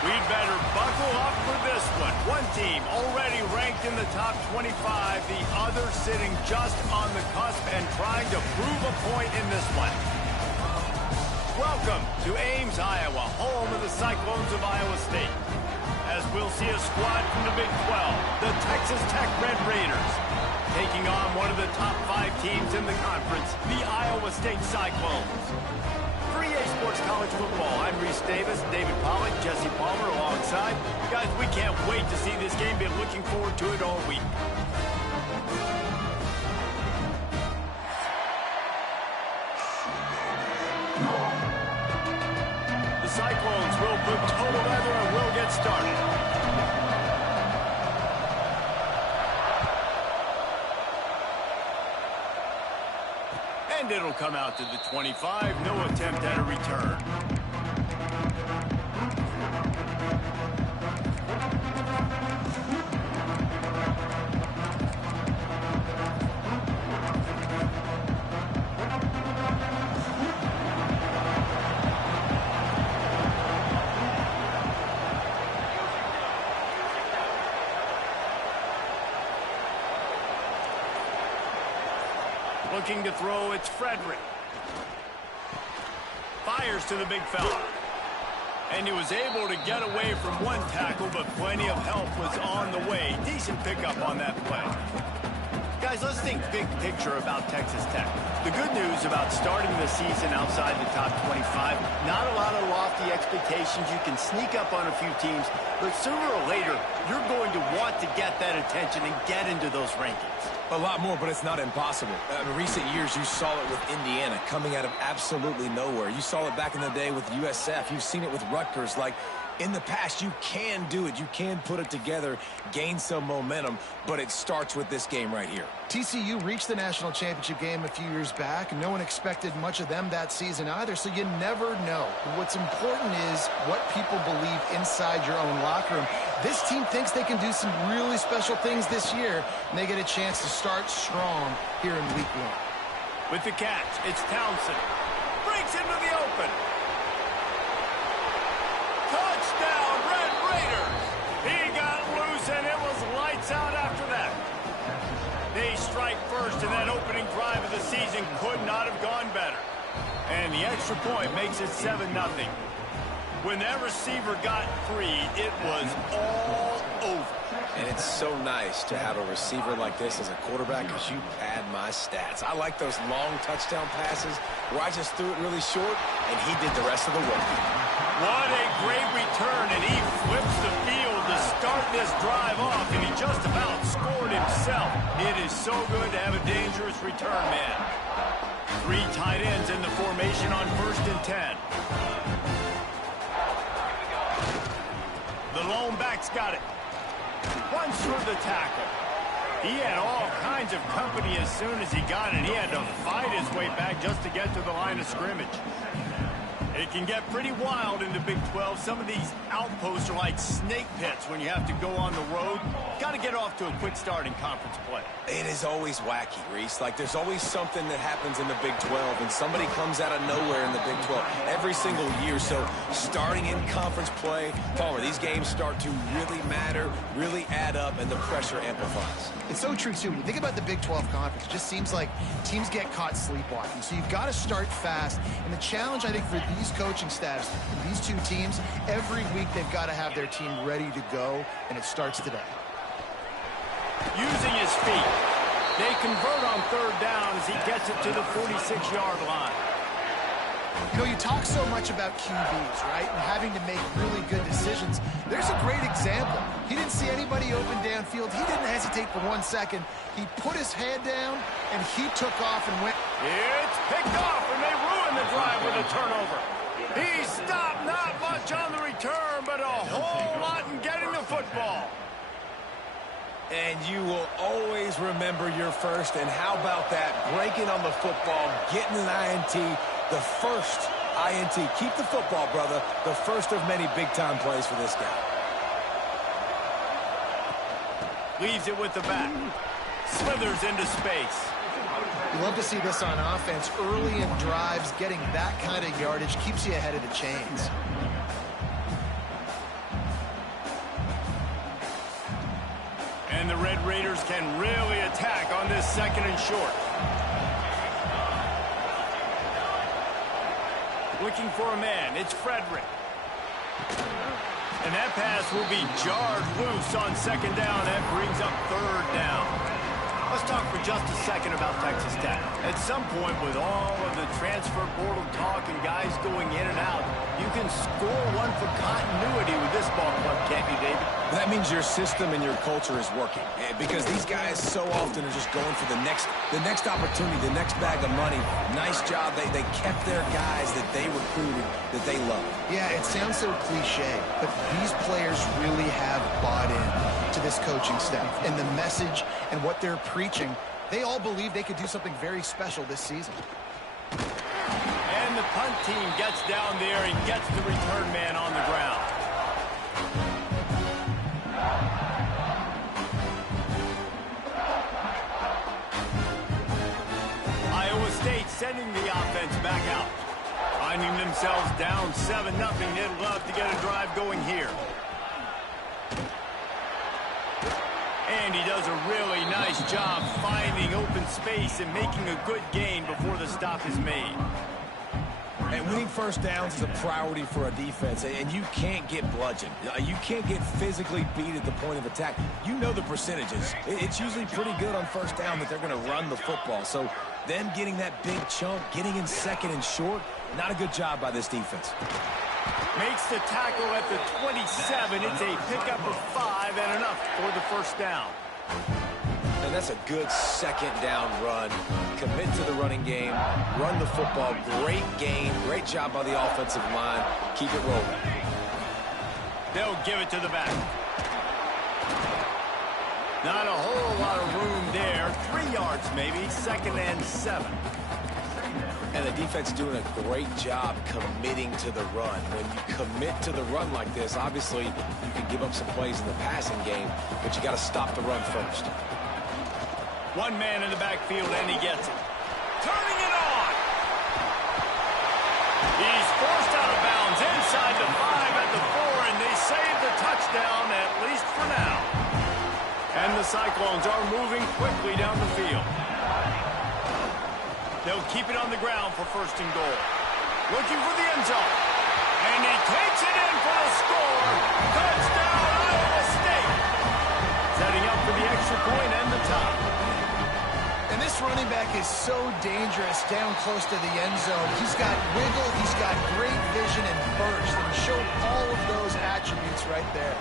We'd better buckle up for this one. One team already ranked in the top 25, the other sitting just on the cusp and trying to prove a point in this one. Welcome to Ames, Iowa, home of the Cyclones of Iowa State. As we'll see a squad from the Big 12, the Texas Tech Red Raiders, taking on one of the top 5 teams in the conference, the Iowa State Cyclones. For EA Sports College Football, I'm Reese Davis, David Pollock, Jesse Palmer alongside. Guys, we can't wait to see this game. Been looking forward to it all week. The Cyclones will put total weather and will get started. And it'll come out to the 25. No attempt at a return. Looking to throw, it's Frederick. Fires to the big fella. And he was able to get away from one tackle, but plenty of help was on the way. Decent pickup on that play. Guys, let's think big picture about Texas Tech. The good news about starting the season outside the top 25, not a lot of lofty expectations. You can sneak up on a few teams, but sooner or later, you're going to want to get that attention and get into those rankings. A lot more, but it's not impossible. In recent years, you saw it with Indiana coming out of absolutely nowhere. You saw it back in the day with USF. You've seen it with Rutgers. Like, in the past, you can do it. You can put it together, gain some momentum, but it starts with this game right here. TCU reached the national championship game a few years back. No one expected much of them that season either, so you never know. What's important is what people believe inside your own locker room. This team thinks they can do some really special things this year, and they get a chance to start strong here in week 1. With the catch, it's Townsend. Breaks into the open. Touchdown, Red Raiders! He got loose, and it was lights out after that. They strike first, and that opening drive of the season could not have gone better. And the extra point makes it 7-0. When that receiver got free, it was all over. And it's so nice to have a receiver like this as a quarterback because you pad my stats. I like those long touchdown passes where I just threw it really short, and he did the rest of the work. What a great return, and he flips the field to start this drive off, and he just about scored himself. It is so good to have a dangerous return man. 3 tight ends in the formation on 1st and 10. The lone back's got it. Runs through the tackle. He had all kinds of company as soon as he got it. He had to fight his way back just to get to the line of scrimmage. It can get pretty wild in the Big 12. Some of these outposts are like snake pits when you have to go on the road. Got to get off to a quick start in conference play. It is always wacky, Reese. Like, there's always something that happens in the Big 12, and somebody comes out of nowhere in the Big 12 every single year. So starting in conference play, Palmer, these games start to really matter, really add up, and the pressure amplifies. It's so true, too. When you think about the Big 12 conference, it just seems like teams get caught sleepwalking. So you've got to start fast. And the challenge, I think, for these coaching staffs, these two teams, every week they've got to have their team ready to go, and it starts today. Using his feet. They convert on 3rd down as he gets it to the 46-yard line. You know, you talk so much about QBs, right, and having to make really good decisions. There's a great example. He didn't see anybody open downfield. He didn't hesitate for 1 second. He put his head down, and he took off and went. It's picked off, and they ruin the drive with a turnover. He stopped not much on the return, but a whole lot in getting the football. And you will always remember your first, and how about that? Breaking on the football, getting an INT, the first INT. Keep the football, brother. The first of many big-time plays for this guy. Leaves it with the back. Slithers into space. You love to see this on offense. Early in drives, getting that kind of yardage keeps you ahead of the chains. Red Raiders can really attack on this second and short. Looking for a man. It's Frederick. And that pass will be jarred loose on second down. That brings up third down. Let's talk for just a second about Texas Tech. At some point, with all of the transfer portal talk and guys going in and out, you can score one for continuity with this ball club, can't you, David? That means your system and your culture is working. Because these guys so often are just going for the next opportunity, the next bag of money. Nice job. They kept their guys that they recruited, that they love. Yeah, it sounds so cliche, but these players really have bought in to this coaching staff and the message and what they're preaching. They all believe they could do something very special this season. And the punt team gets down there and gets the return man on the ground. Iowa State sending the offense back out. Finding themselves down 7-0. They'd love to get a drive going here. And he does a really nice job finding open space and making a good gain before the stop is made. And winning first downs is a priority for a defense, and you can't get bludgeoned. You can't get physically beat at the point of attack. You know the percentages. It's usually pretty good on first down that they're going to run the football. So them getting that big chunk, getting in second and short, not a good job by this defense. Makes the tackle at the 27. It's a pickup of 5 and enough for the first down. And that's a good second down run. Commit to the running game, run the football. Great game, great job by the offensive line. Keep it rolling. They'll give it to the back. Not a whole lot of room there. 3 yards maybe, 2nd and 7. And the defense doing a great job committing to the run. When you commit to the run like this, obviously you can give up some plays in the passing game, but you got to stop the run first. One man in the backfield, and he gets it. Turning it on. He's forced out of bounds inside the 5 at the 4, and they save the touchdown, at least for now. And the Cyclones are moving quickly down the field. They'll keep it on the ground for 1st and goal. Looking for the end zone. And he takes it in for the score. Touchdown, Iowa State. Setting up for the extra point and the tie. And this running back is so dangerous down close to the end zone. He's got wiggle, he's got great vision and burst, and he showed all of those attributes right there.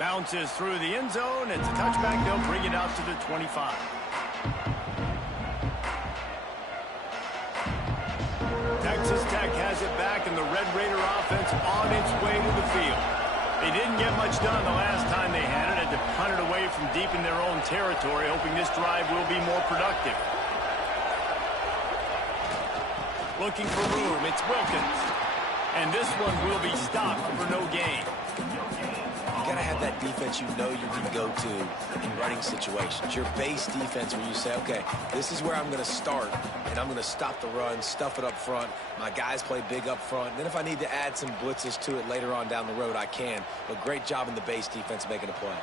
Bounces through the end zone. It's a touchback. They'll bring it out to the 25. Texas Tech has it back, and the Red Raider offense on its way to the field. They didn't get much done the last time they had it. Had to punt it away from deep in their own territory, hoping this drive will be more productive. Looking for room. It's Wilkins. And this one will be stopped for no gain. You got to have that defense you know you can go to in running situations. Your base defense where you say, okay, this is where I'm going to start, and I'm going to stop the run, stuff it up front. My guys play big up front. Then if I need to add some blitzes to it later on down the road, I can. But great job in the base defense making a play.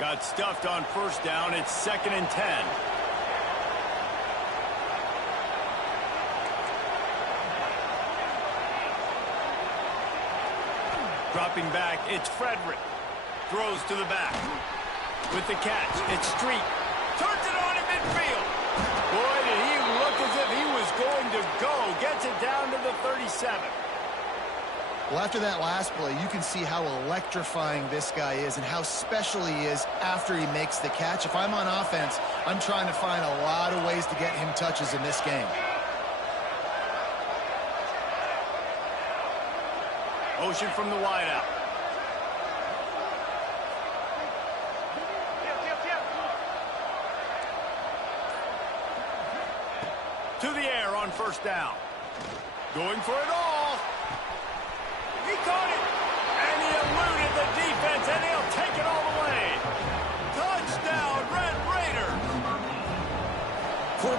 Got stuffed on 1st down. It's 2nd and 10. Dropping back, it's Frederick. Throws to the back. With the catch, it's Street. Turns it on in midfield. Boy, did he look as if he was going to go. Gets it down to the 37. Well, after that last play, you can see how electrifying this guy is and how special he is after he makes the catch. If I'm on offense, I'm trying to find a lot of ways to get him touches in this game. Motion from the wideout. To the air on 1st down. Going for it all. He caught it. And he eluded the defense, and he'll take it all the way. Touchdown, Red Raiders.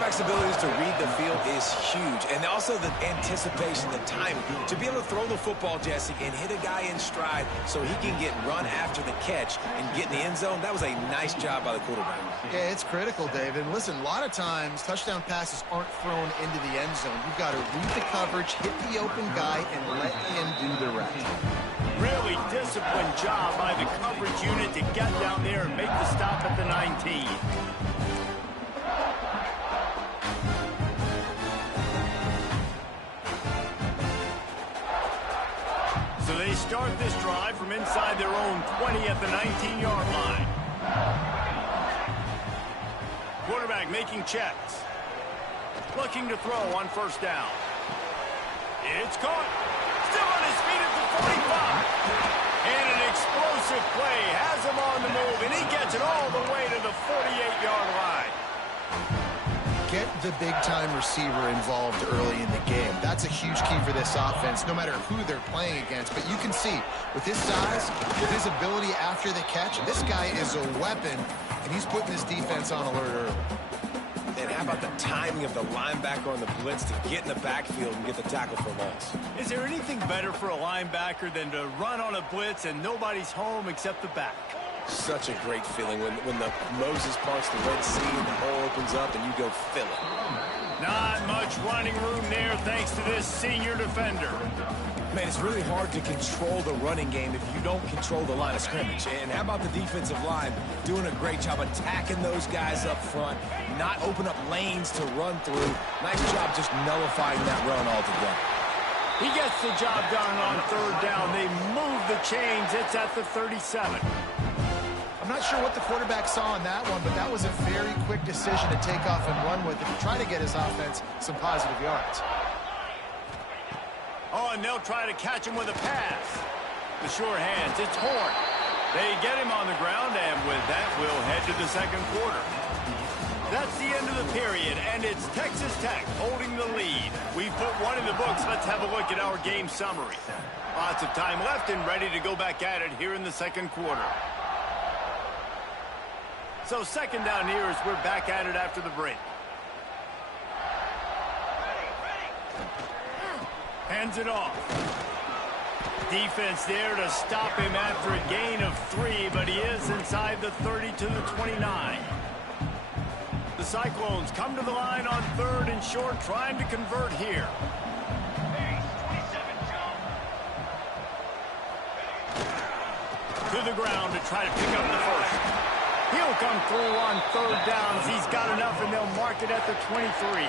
quarterback's ability to read the field is huge. And also the anticipation, the timing. To be able to throw the football, Jesse, and hit a guy in stride so he can get run after the catch and get in the end zone, that was a nice job by the quarterback. Yeah, it's critical, David. And listen, a lot of times touchdown passes aren't thrown into the end zone. You've got to read the coverage, hit the open guy, and let him do the rest. Really disciplined job by the coverage unit to get down there and make the stop at the 19. So they start this drive from inside their own 20 at the 19-yard line. Quarterback making checks. Looking to throw on first down. It's caught. Still on his feet at the 45. And an explosive play has him on the move, and he gets it all the way to the 48-yard line. Get the big-time receiver involved early in the game. That's a huge key for this offense, no matter who they're playing against. But you can see, with his size, with his ability after the catch, this guy is a weapon, and he's putting this defense on alert early. And how about the timing of the linebacker on the blitz to get in the backfield and get the tackle for loss? Is there anything better for a linebacker than to run on a blitz and nobody's home except the back? Such a great feeling when the Moses parts the Red Sea and the hole opens up and you go fill it. Not much running room there thanks to this senior defender. Man, it's really hard to control the running game if you don't control the line of scrimmage. And how about the defensive line doing a great job attacking those guys up front, not open up lanes to run through. Nice job just nullifying that run altogether. He gets the job done on third down. They move the chains. It's at the 37. I'm not sure what the quarterback saw on that one, but that was a very quick decision to take off and run with it to try to get his offense some positive yards. Oh, and they'll try to catch him with a pass. The sure hands, it's Horn. They get him on the ground, and with that, we'll head to the second quarter. That's the end of the period, and it's Texas Tech holding the lead. We've put one in the books. Let's have a look at our game summary. Lots of time left and ready to go back at it here in the second quarter. So second down here as we're back at it after the break. Hands it off. Defense there to stop him after a gain of 3, but he is inside the 30 to the 29. The Cyclones come to the line on third and short, trying to convert here. To the ground to try to pick up the first. He'll come through on third downs. He's got enough, and they'll mark it at the 23.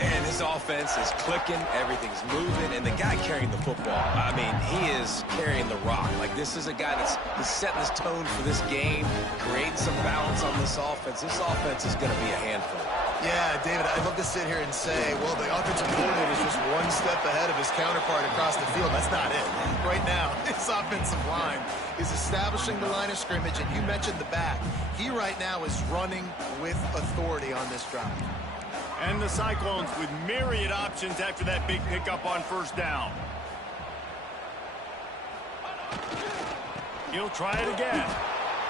And this offense is clicking, everything's moving, and the guy carrying the football, I mean, he is carrying the rock. Like, this is a guy that's setting this tone for this game, creating some balance on this offense. This offense is going to be a handful. Yeah, David, I'd love to sit here and say, well, the offensive coordinator is just one step ahead of his counterpart across the field. That's not it. Right now, this offensive line is establishing the line of scrimmage, and you mentioned the back. He right now is running with authority on this drive. And the Cyclones with myriad options after that big pickup on first down. He'll try it again.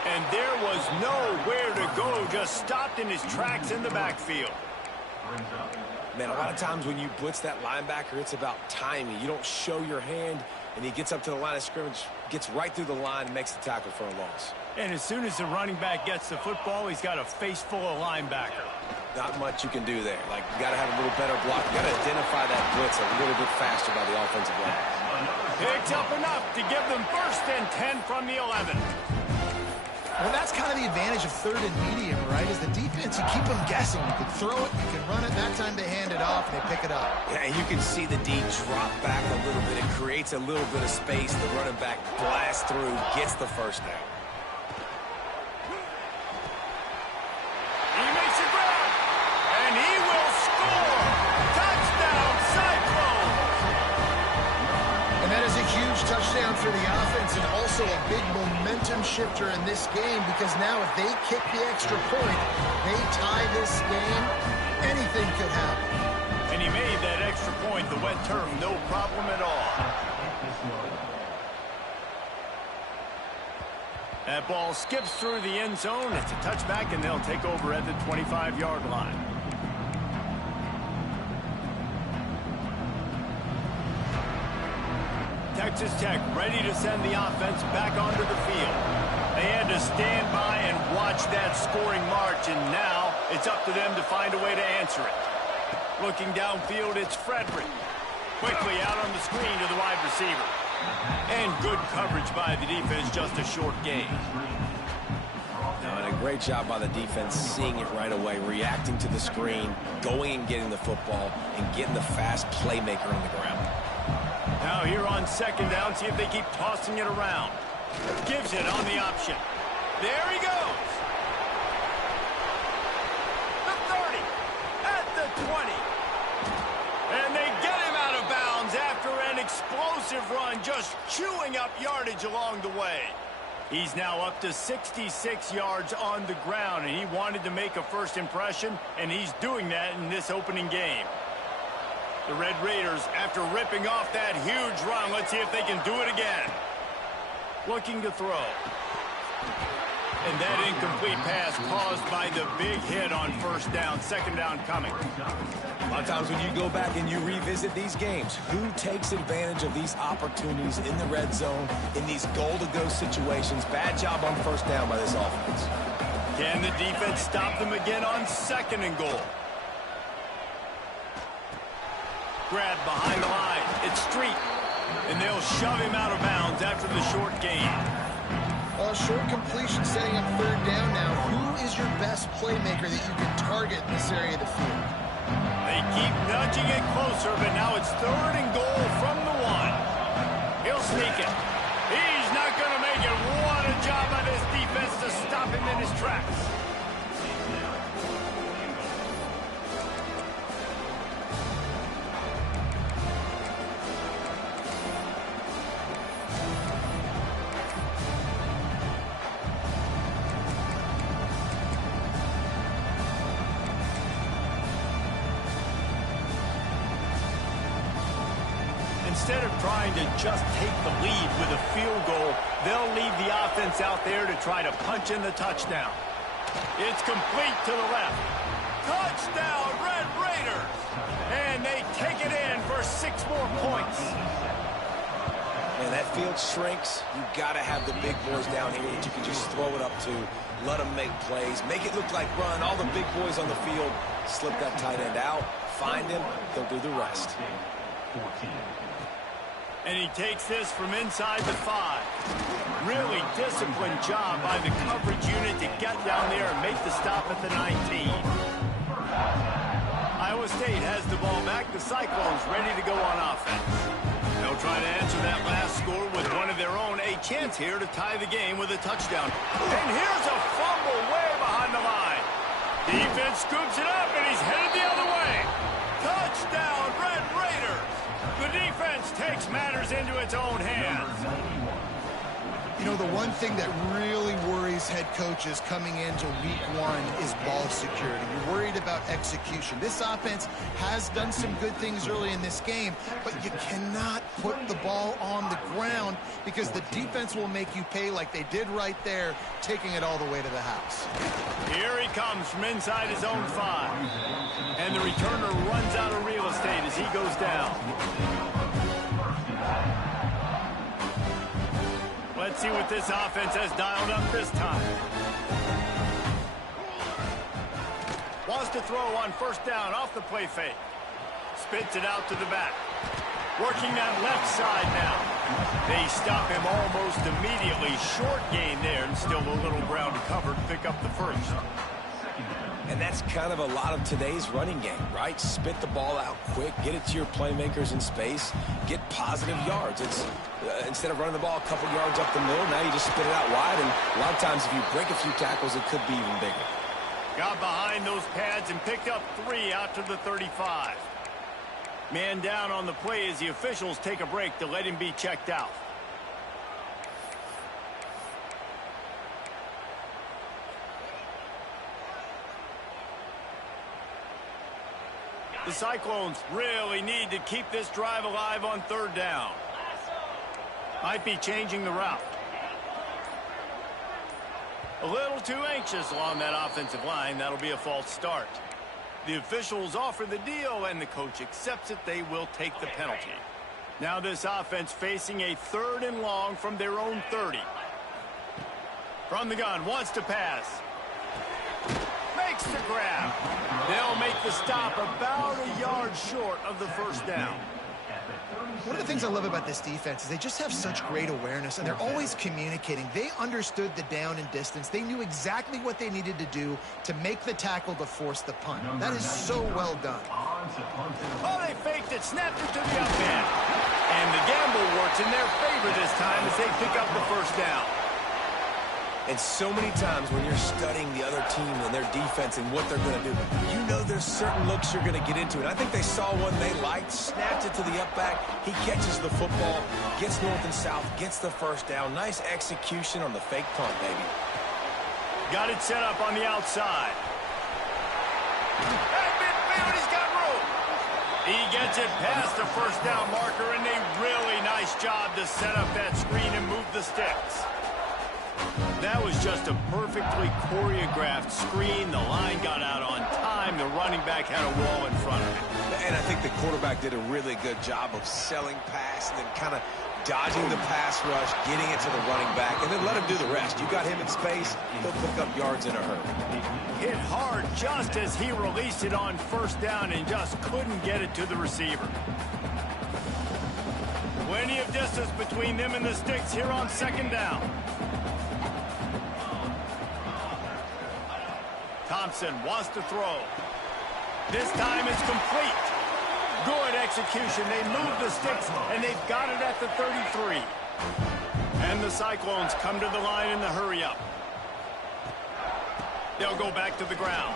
And there was nowhere to go, just stopped in his tracks in the backfield. Man, a lot of times when you blitz that linebacker, it's about timing. You don't show your hand, and he gets up to the line of scrimmage, gets right through the line, and makes the tackle for a loss. And as soon as the running back gets the football, he's got a face full of linebacker. Not much you can do there. Like, you got to have a little better block. You got to identify that blitz a little bit faster by the offensive line. Picks up enough to give them first and 10 from the 11. Well, that's kind of the advantage of third and medium, right? Is the defense, you keep them guessing. You can throw it, you can run it. That time they hand it off, and they pick it up. Yeah, and you can see the D drop back a little bit. It creates a little bit of space. The running back blasts through, gets the first down. He makes it grab, and he will score. Touchdown, Cyclones! And that is a huge touchdown for the offense and also a big momentum shifter in this game, because now if they kick the extra point, they tie this game, anything could happen. And he made that extra point, the wet turf, no problem at all. That ball skips through the end zone. It's a touchback, and they'll take over at the 25-yard line. Texas Tech ready to send the offense back onto the field. They had to stand by and watch that scoring march, and now it's up to them to find a way to answer it. Looking downfield, it's Frederick. Quickly out on the screen to the wide receiver. And good coverage by the defense, just a short gain. And a great job by the defense seeing it right away, reacting to the screen, going and getting the football, and getting the fast playmaker on the ground. Now here on second down, see if they keep tossing it around. Gives it on the option. There he goes. The 30, at the 20. And they get him out of bounds after an explosive run, just chewing up yardage along the way. He's now up to 66 yards on the ground, and he wanted to make a first impression, and he's doing that in this opening game. The Red Raiders, after ripping off that huge run, let's see if they can do it again. Looking to throw. And that incomplete pass caused by the big hit on first down, second down coming. A lot of times when you go back and you revisit these games, who takes advantage of these opportunities in the red zone, in these goal-to-go situations? Bad job on first down by this offense. Can the defense stop them again on second and goal? Grab behind the line. It's Street. And they'll shove him out of bounds after the short gain. Short completion setting up third down now. Who is your best playmaker that you can target in this area of the field? They keep nudging it closer, but now it's third and goal from the 1. He'll sneak it. He's not going to make it. What a job by this defense to stop him in his tracks. Instead of trying to just take the lead with a field goal, they'll leave the offense out there to try to punch in the touchdown. It's complete to the left. Touchdown, Red Raiders! And they take it in for 6 more points. Man, that field shrinks. You've got to have the big boys down here that you can just throw it up to, let them make plays, make it look like run. All the big boys on the field, slip that tight end out, find him, they'll do the rest. And he takes this from inside the 5. Really disciplined job by the coverage unit to get down there and make the stop at the 19. Iowa State has the ball back. The Cyclones ready to go on offense. They'll try to answer that last score with one of their own. A chance here to tie the game with a touchdown. And here's a fumble way behind the line. Defense scoops it up, and he's headed the other way. Touchdown, Red Raiders. The defense takes matters into its own hands. You know, the one thing that really worries head coaches coming into week 1 is ball security. You're worried about execution. This offense has done some good things early in this game, but you cannot put the ball on the ground because the defense will make you pay like they did right there, taking it all the way to the house. Here he comes from inside his own 5. And the returner runs out of real estate as he goes down. Let's see what this offense has dialed up this time. Wants to throw on first down off the play fake. Spits it out to the back. Working that left side now. They stop him almost immediately. Short gain there, and still a little ground covered. Pick up the first. And that's kind of a lot of today's running game, right? Spit the ball out quick, get it to your playmakers in space, get positive yards. It's instead of running the ball a couple yards up the middle, now you just spit it out wide, and a lot of times if you break a few tackles, it could be even bigger. Got behind those pads and picked up 3 out to the 35. Man down on the play as the officials take a break to let him be checked out. The Cyclones really need to keep this drive alive on third down. Might be changing the route. A little too anxious along that offensive line. That'll be a false start. The officials offer the deal, and the coach accepts it. They will take the penalty. Now this offense facing a 3rd and long from their own 30. From the gun, wants to pass. Makes the grab. They'll make the stop about a yard short of the first down. One of the things I love about this defense is they just have such great awareness, and they're always communicating. They understood the down and distance. They knew exactly what they needed to do to make the tackle to force the punt. That is so well done. Oh, they faked it, snapped it to the up end. And the gamble works in their favor this time as they pick up the first down. And so many times when you're studying the other team and their defense and what they're going to do, you know there's certain looks you're going to get into. And I think they saw one they liked, snapped it to the up back. He catches the football, gets north and south, gets the first down. Nice execution on the fake punt, baby. Got it set up on the outside. Hey, midfield, he's got room. He gets it past the first down marker, and a really nice job to set up that screen and move the sticks. That was just a perfectly choreographed screen. The line got out on time. The running back had a wall in front of him. And I think the quarterback did a really good job of selling pass and then kind of dodging the pass rush, getting it to the running back, and then let him do the rest. You got him in space, he'll pick up yards in a hurry. Hit hard just as he released it on first down and just couldn't get it to the receiver. Plenty of distance between them and the sticks here on second down. Thompson wants to throw. This time it's complete. Good execution. They move the sticks, and they've got it at the 33. And the Cyclones come to the line in the hurry-up. They'll go back to the ground.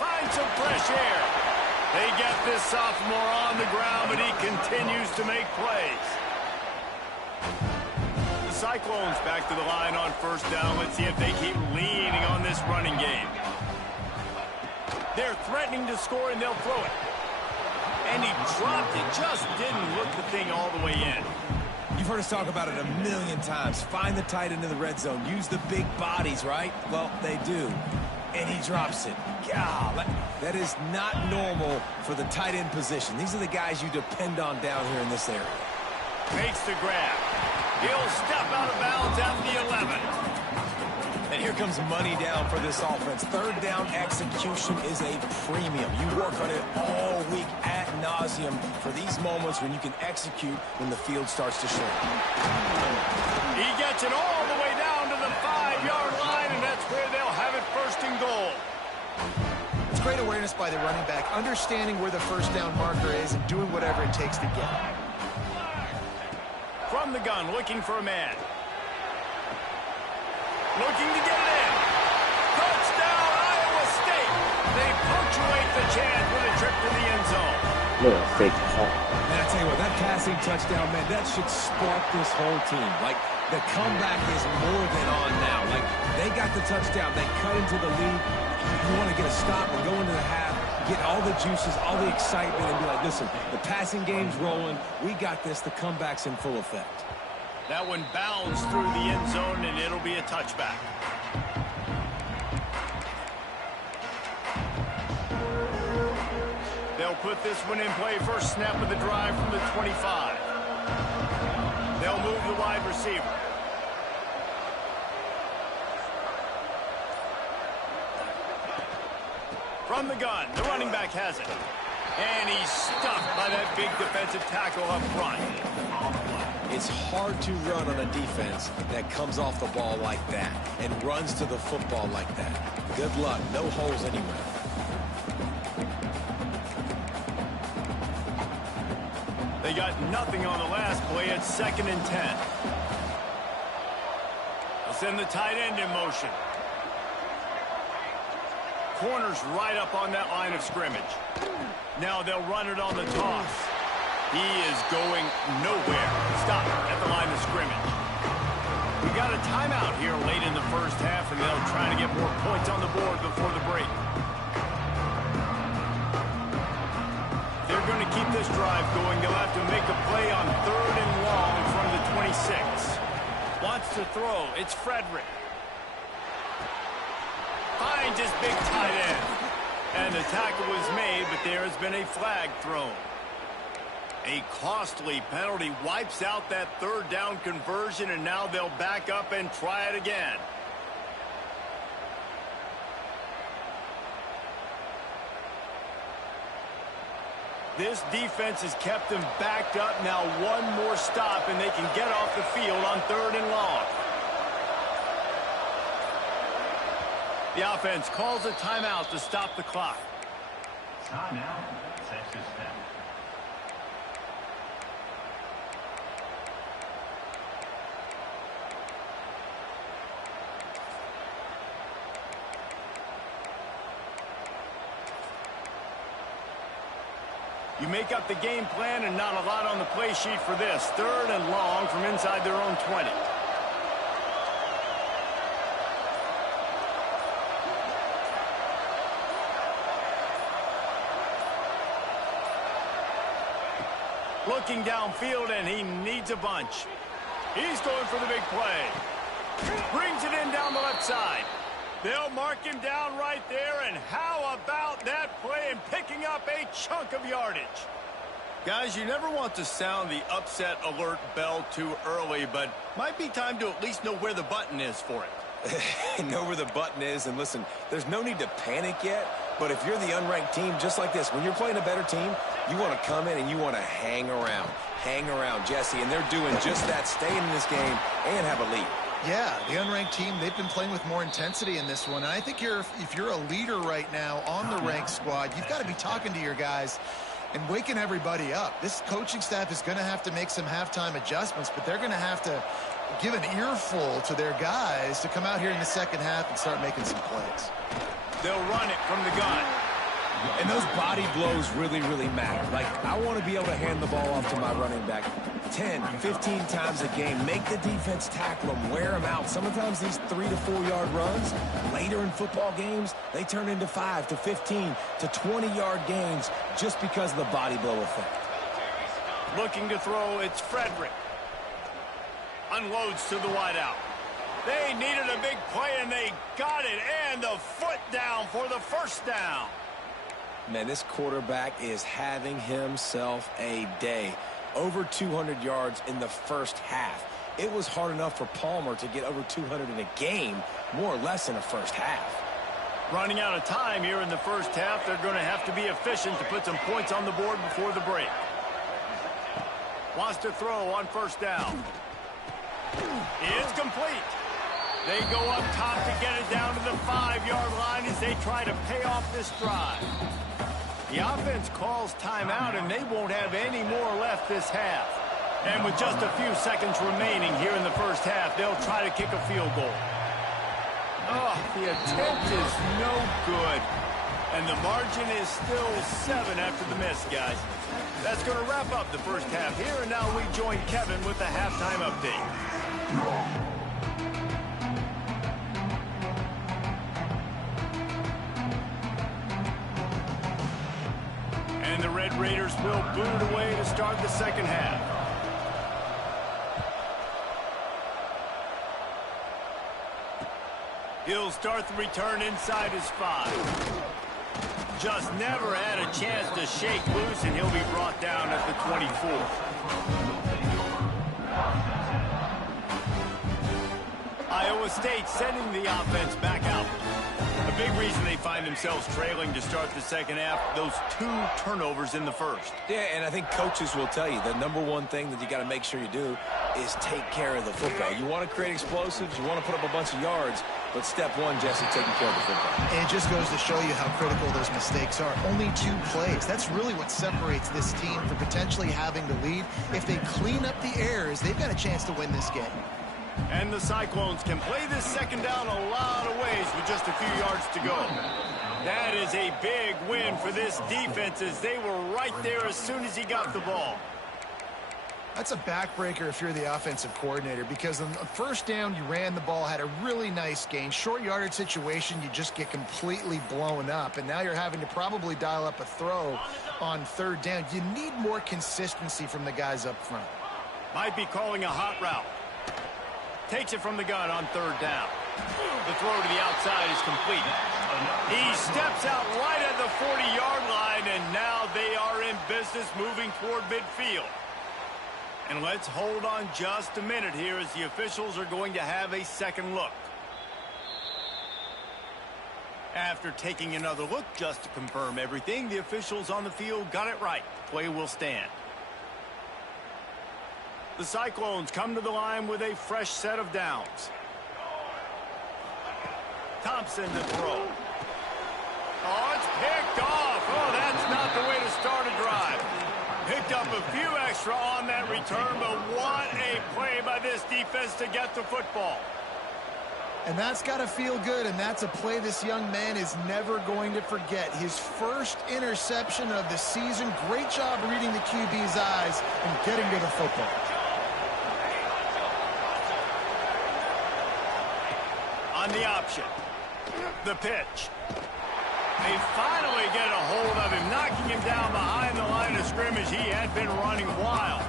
Find some fresh air. They get this sophomore on the ground, but he continues to make plays. Cyclones back to the line on first down. Let's see if they keep leaning on this running game. They're threatening to score, and they'll throw it. And he dropped it. Just didn't look the thing all the way in. You've heard us talk about it a million times. Find the tight end in the red zone. Use the big bodies, right? Well, they do. And he drops it. God, that is not normal for the tight end position. These are the guys you depend on down here in this area. Makes the grab. He'll step out of bounds at the 11. And here comes money down for this offense. Third down execution is a premium. You work on it all week ad nauseum for these moments when you can execute when the field starts to shrink. He gets it all the way down to the 5-yard line, and that's where they'll have it first and goal. It's great awareness by the running back, understanding where the first down marker is and doing whatever it takes to get it. From the gun, looking for a man. Looking to get it in. Touchdown, Iowa State. They punctuate the chance with a trip to the end zone. Fake. Man, I tell you what, that passing touchdown, man, that should spark this whole team. Like, the comeback is more than on now. Like, they got the touchdown. They cut into the lead. You want to get a stop and go into the half, get all the juices, all the excitement, and be like, listen, the passing game's rolling. We got this. The comeback's in full effect. That one bounds through the end zone, and it'll be a touchback. They'll put this one in play. First snap of the drive from the 25. They'll move the wide receiver. From the gun, the running back has it. And he's stuffed by that big defensive tackle up front. It's hard to run on a defense that comes off the ball like that and runs to the football like that. Good luck. No holes anywhere. They got nothing on the last play. It's 2nd and 10. They'll send the tight end in motion. Corner's right up on that line of scrimmage. Now they'll run it on the toss. He is going nowhere. Stop at the line of scrimmage. We got a timeout here late in the first half, and they'll try to get more points on the board before the break. They're going to keep this drive going. They'll have to make a play on 3rd and long from the 26. Wants to throw. It's Frederick. finds his big tight end. And the tackle was made, but there has been a flag thrown. A costly penalty wipes out that third down conversion, and now they'll back up and try it again. This defense has kept them backed up. Now one more stop, and they can get off the field on 3rd and long. The offense calls a timeout to stop the clock. Timeout, Texas Tech. You make up the game plan and not a lot on the play sheet for this. 3rd and long from inside their own 20. Looking downfield, and he needs a bunch. He's going for the big play. Brings it in down the left side. They'll mark him down right there, and how about that play and picking up a chunk of yardage? Guys, you never want to sound the upset alert bell too early, but might be time to at least know where the button is for it. Know where the button is, and listen, there's no need to panic yet, but if you're the unranked team, just like this, when you're playing a better team, you want to come in and you want to hang around. Hang around, Jesse, and they're doing just that, staying in this game and have a lead. Yeah, the unranked team, they've been playing with more intensity in this one. And I think if you're a leader right now on the ranked squad, you've got to be talking to your guys and waking everybody up. This coaching staff is going to have to make some halftime adjustments, but they're going to have to give an earful to their guys to come out here in the second half and start making some plays. They'll run it from the gun. And those body blows really, really matter. Like, I want to be able to hand the ball off to my running back 10, 15 times a game. Make the defense tackle them, wear them out. Sometimes these 3 to 4 yard runs, later in football games, they turn into 5 to 15 to 20 yard gains just because of the body blow effect. Looking to throw, it's Frederick. Unloads to the wideout. They needed a big play, and they got it. And the foot down for the first down. Man, this quarterback is having himself a day. Over 200 yards in the first half. It was hard enough for Palmer to get over 200 in a game, more or less in the first half. Running out of time here in the first half. They're going to have to be efficient to put some points on the board before the break. Wants to throw on first down. It's complete. They go up top to get it down to the 5-yard line as they try to pay off this drive. The offense calls timeout, and they won't have any more left this half. And with just a few seconds remaining here in the first half, they'll try to kick a field goal. Oh, the attempt is no good. And the margin is still 7 after the miss, guys. That's going to wrap up the first half here, and now we join Kevin with the halftime update. And the Red Raiders will boot it away to start the second half. He'll start the return inside his 5. Just never had a chance to shake loose, and he'll be brought down at the 24. Iowa State sending the offense back out. A big reason they find themselves trailing to start the second half, those 2 turnovers in the first. Yeah, and I think coaches will tell you the number one thing that you got to make sure you do is take care of the football. You want to create explosives, you want to put up a bunch of yards, but step one, Jesse, taking care of the football. And it just goes to show you how critical those mistakes are. Only 2 plays. That's really what separates this team from potentially having the lead. If they clean up the errors, they've got a chance to win this game. And the Cyclones can play this second down a lot of ways with just a few yards to go. That is a big win for this defense, as they were right there as soon as he got the ball. That's a backbreaker if you're the offensive coordinator, because on the first down, you ran the ball, had a really nice gain. Short yardage situation, you just get completely blown up, and now you're having to probably dial up a throw on third down. You need more consistency from the guys up front. Might be calling a hot route. Takes it from the gun on third down. The throw to the outside is complete. He steps out right at the 40-yard line, and now they are in business moving toward midfield. And let's hold on just a minute here as the officials are going to have a second look. After taking another look just to confirm everything, the officials on the field got it right. Play will stand. The Cyclones come to the line with a fresh set of downs. Thompson to throw. Oh, it's picked off. Oh, that's not the way to start a drive. Picked up a few extra on that return, but what a play by this defense to get the football. And that's got to feel good, and that's a play this young man is never going to forget. His first interception of the season. Great job reading the QB's eyes and getting to the football. On the option. The pitch. They finally get a hold of him, knocking him down behind the line of scrimmage. He had been running wild.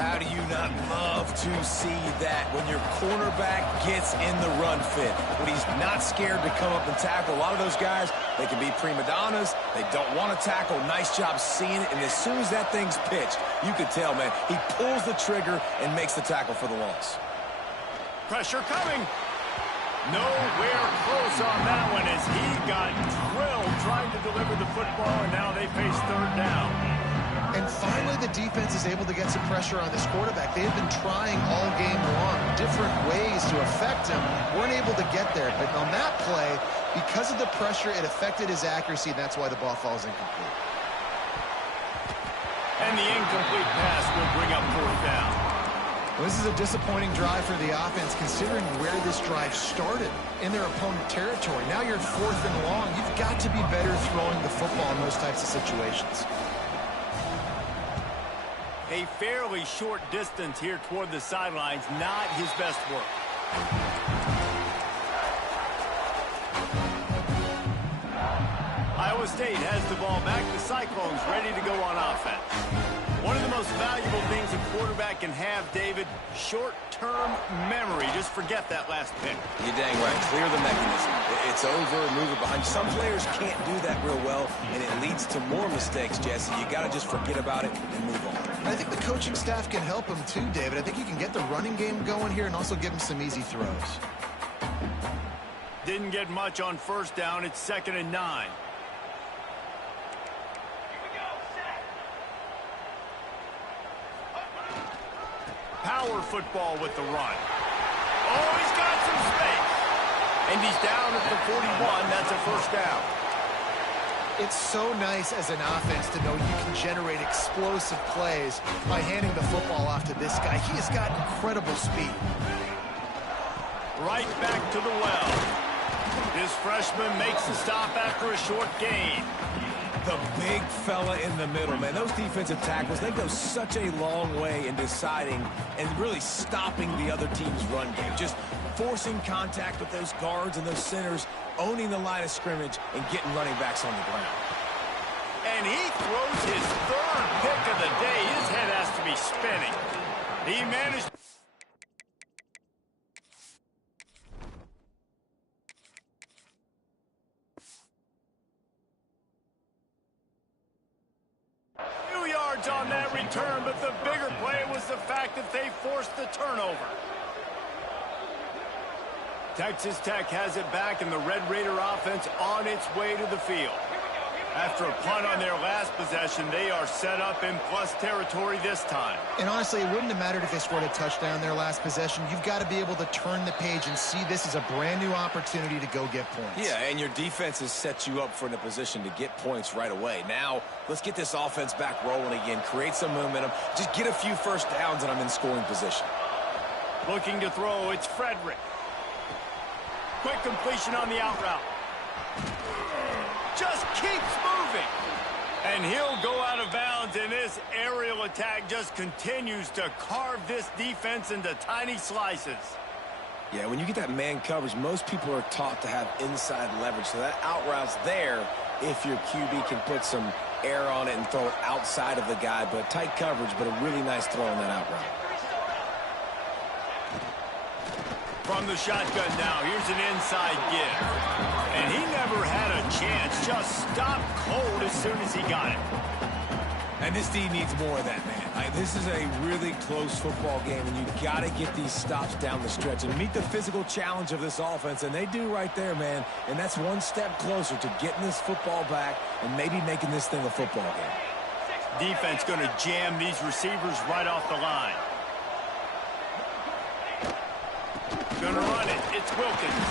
How do you not love to see that when your cornerback gets in the run fit? When he's not scared to come up and tackle. A lot of those guys, they can be prima donnas. They don't want to tackle. Nice job seeing it. And as soon as that thing's pitched, you can tell, man, he pulls the trigger and makes the tackle for the loss. Pressure coming. Nowhere close on that one as he got drilled trying to deliver the football, and now they face third down. And finally, the defense is able to get some pressure on this quarterback. They have been trying all game long, different ways to affect him. Weren't able to get there, but on that play, because of the pressure, it affected his accuracy, and that's why the ball falls incomplete. And the incomplete pass will bring up fourth down. Well, this is a disappointing drive for the offense, considering where this drive started in their opponent territory. Now you're fourth and long. You've got to be better throwing the football in those types of situations. A fairly short distance here toward the sidelines, not his best work. Iowa State has the ball back. The Cyclones ready to go on offense. One of the most valuable things a quarterback can have, David, short-term memory. Just forget that last pick. You're dang right. Clear the mechanism. It's over, move it behind. Some players can't do that real well, and it leads to more mistakes, Jesse. You got to just forget about it and move on. I think the coaching staff can help him too, David. I think you can get the running game going here and also give him some easy throws. Didn't get much on first down. It's 2nd and 9. Power football with the run. Oh, he's got some space. And he's down at the 41. That's a first down. It's so nice as an offense to know you can generate explosive plays by handing the football off to this guy. He has got incredible speed. Right back to the well. This freshman makes the stop after a short gain. The big fella in the middle, man. Those defensive tackles, they go such a long way in deciding and really stopping the other team's run game. Just forcing contact with those guards and those centers, owning the line of scrimmage, and getting running backs on the ground. And he throws his third pick of the day. His head has to be spinning. He managed... on that return, but the bigger play was the fact that they forced the turnover. Texas Tech has it back, and the Red Raider offense on its way to the field. After a punt on their last possession, they are set up in plus territory this time. And honestly, it wouldn't have mattered if they scored a touchdown their last possession. You've got to be able to turn the page and see this as a brand new opportunity to go get points. Yeah, and your defense has set you up for in a position to get points right away. Now, let's get this offense back rolling again, create some momentum, just get a few first downs, and I'm in scoring position. Looking to throw, it's Frederick. Quick completion on the out route. Just keeps moving. And he'll go out of bounds, and this aerial attack just continues to carve this defense into tiny slices. Yeah, when you get that man coverage, most people are taught to have inside leverage. So that out route's there if your QB can put some air on it and throw it outside of the guy. But tight coverage, but a really nice throw on that out route. From the shotgun now, here's an inside give. And he never had a chance, just stopped cold as soon as he got it. And this D needs more of that, man. This is a really close football game, and you've got to get these stops down the stretch and meet the physical challenge of this offense, and they do right there, man. And that's one step closer to getting this football back and maybe making this thing a football game. Defense going to jam these receivers right off the line. Going to run it. It's Wilkins.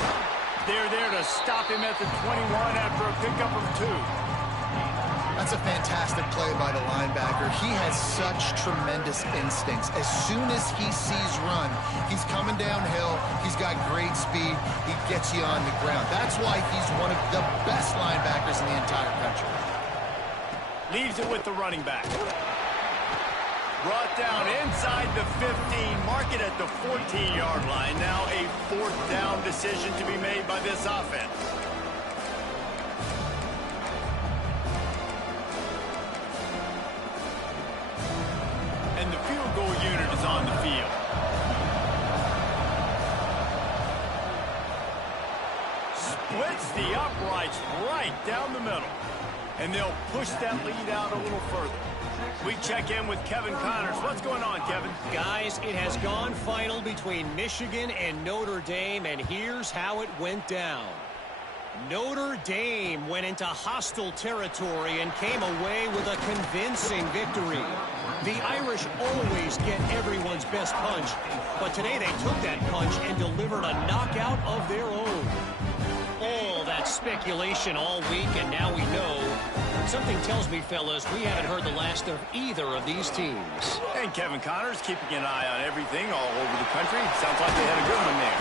They're there to stop him at the 21 after a pickup of 2. That's a fantastic play by the linebacker. He has such tremendous instincts. As soon as he sees run, he's coming downhill. He's got great speed. He gets you on the ground. That's why he's one of the best linebackers in the entire country. Leaves it with the running back. Brought down inside the 15. Mark it at the 14-yard line. Now a 4th down decision to be made by this offense. And the field goal unit is on the field. Splits the uprights right down the middle. And they'll push that lead out a little further. We check in with Kevin Connors. What's going on, Kevin? Guys, it has gone final between Michigan and Notre Dame, and here's how it went down. Notre Dame went into hostile territory and came away with a convincing victory. The Irish always get everyone's best punch, but today they took that punch and delivered a knockout of their own. All that speculation all week, and now we know. Something tells me, fellas, we haven't heard the last of either of these teams. And Kevin Connors keeping an eye on everything all over the country. Sounds like they had a good one there.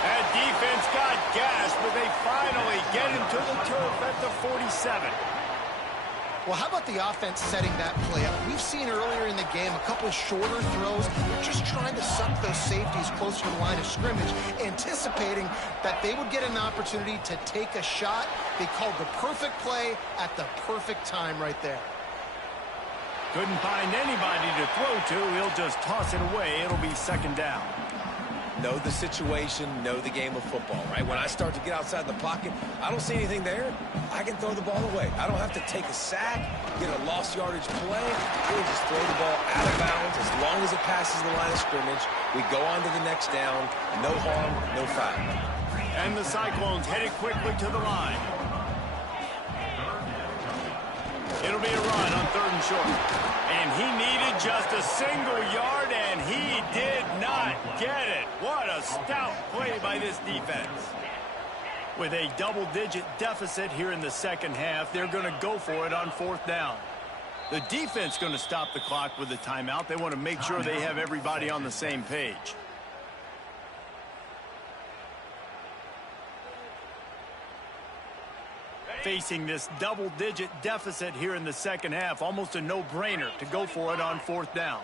That defense got gashed, but they finally get him to the turf at the 47. Well, how about the offense setting that play up? We've seen earlier in the game a couple of shorter throws. They're just trying to suck those safeties closer to the line of scrimmage, anticipating that they would get an opportunity to take a shot. They called the perfect play at the perfect time right there. Couldn't find anybody to throw to. He'll just toss it away. It'll be 2nd down. Know the situation, know the game of football, right? When I start to get outside the pocket, I don't see anything there. I can throw the ball away. I don't have to take a sack, get a lost yardage play. We'll just throw the ball out of bounds. As long as it passes the line of scrimmage, we go on to the next down. No harm, no foul. And the Cyclones headed quickly to the line. It'll be a run on 3rd and short. And he needed just a single yard, and he did not get it. What a stout play by this defense. With a double-digit deficit here in the 2nd half, they're going to go for it on 4th down. The defense going to stop the clock with a timeout. They want to make sure they have everybody on the same page. Facing this double-digit deficit here in the 2nd half, almost a no-brainer to go for it on 4th down.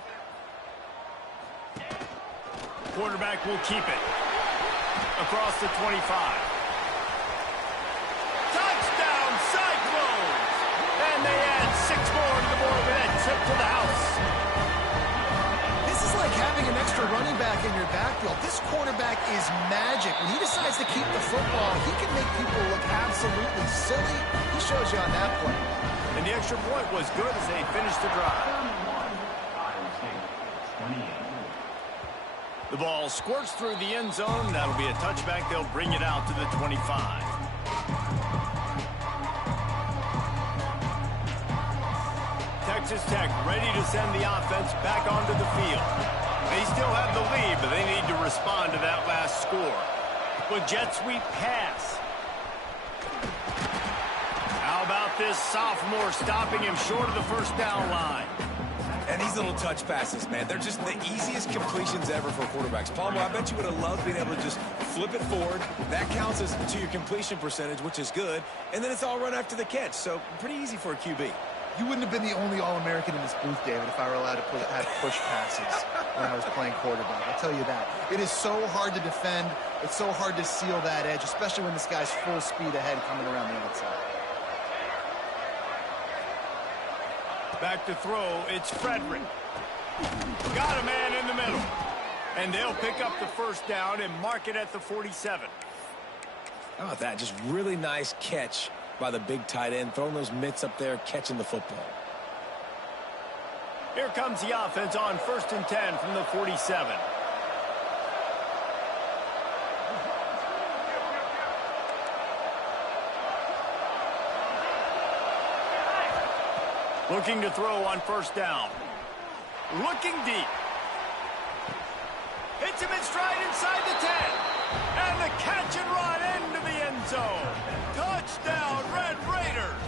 Quarterback will keep it. Across the 25. Touchdown, Cyclones! And they add 6 more to the board with that trip to the house. This is like having an extra running back in your backfield. This quarterback is magic. When he decides to keep the football, he can make people look absolutely silly. He shows you on that play. And the extra point was good as they finished the drive. The ball squirts through the end zone. That'll be a touchback. They'll bring it out to the 25. Texas Tech ready to send the offense back onto the field. They still have the lead, but they need to respond to that last score. With jet sweep pass. How about this sophomore stopping him short of the 1st down line? And these little touch passes, man, they're just the easiest completions ever for quarterbacks. Palmer, I bet you would have loved being able to just flip it forward. That counts as to your completion percentage, which is good. And then it's all run after the catch, so pretty easy for a QB. You wouldn't have been the only All-American in this booth, David, if I were allowed to have push passes when I was playing quarterback. I'll tell you that. It is so hard to defend. It's so hard to seal that edge, especially when this guy's full speed ahead coming around the outside. Back to throw, it's Frederick. Got a man in the middle. And they'll pick up the first down and mark it at the 47. How about that? Just really nice catch by the big tight end, throwing those mitts up there, catching the football. Here comes the offense on 1st and 10 from the 47. Looking to throw on 1st down. Looking deep. Hits him in stride inside the 10. And the catch and run into the end zone. Touchdown, Red Raiders.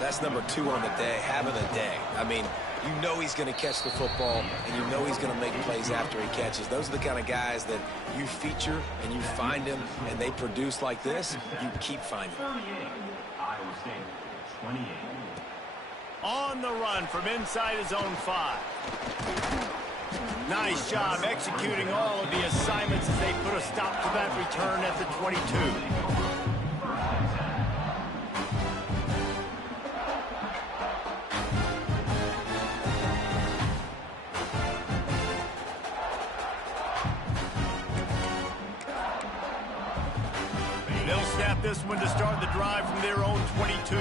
That's number 2 on the day, having a day. I mean, you know he's going to catch the football, and you know he's going to make plays after he catches. Those are the kind of guys that you feature and you find them, and they produce like this. You keep finding them. 38, Iowa State, 28. On the run from inside his own 5. Nice job executing all of the assignments as they put a stop to that return at the 22. They'll snap this one to start the drive from their own 22.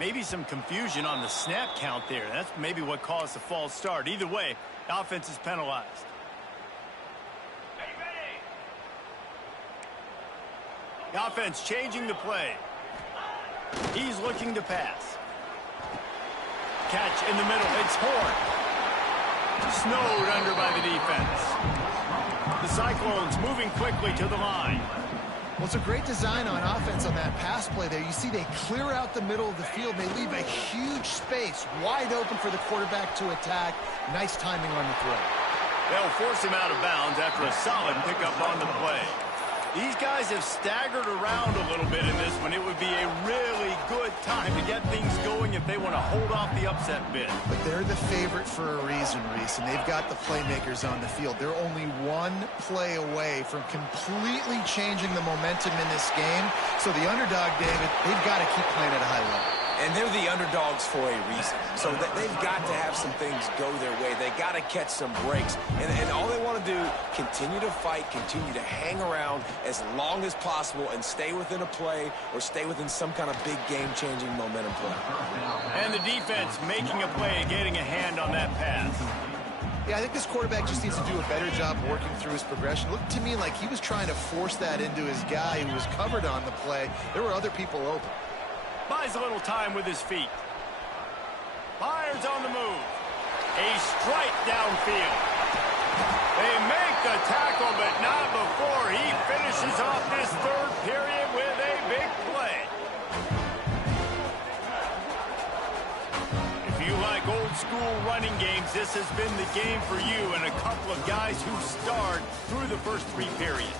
Maybe some confusion on the snap count there. That's maybe what caused the false start. Either way, the offense is penalized. The offense changing the play. He's looking to pass. Catch in the middle. It's Horn. Snowed under by the defense. The Cyclones moving quickly to the line. Well, it's a great design on offense on that pass play there. You see they clear out the middle of the field. They leave a huge space wide open for the quarterback to attack. Nice timing on the throw. They'll force him out of bounds after a solid pickup on the play. These guys have staggered around a little bit in this one. It would be a really good time to get things going if they want to hold off the upset bid. But they're the favorite for a reason, Reese, and they've got the playmakers on the field. They're only one play away from completely changing the momentum in this game. So the underdog, David, they've got to keep playing at a high level. And they're the underdogs for a reason. So they've got to have some things go their way. They got to catch some breaks. And all they want to do, continue to fight, continue to hang around as long as possible and stay within a play or stay within some kind of big game-changing momentum play. And the defense making a play and getting a hand on that pass. Yeah, I think this quarterback just needs to do a better job working through his progression. Looked to me like he was trying to force that into his guy who was covered on the play. There were other people open. Buys a little time with his feet. Fires on the move. A strike downfield. They make the tackle, but not before he finishes off this third period with a big play. If you like old school running games, this has been the game for you and a couple of guys who starred through the first 3 periods.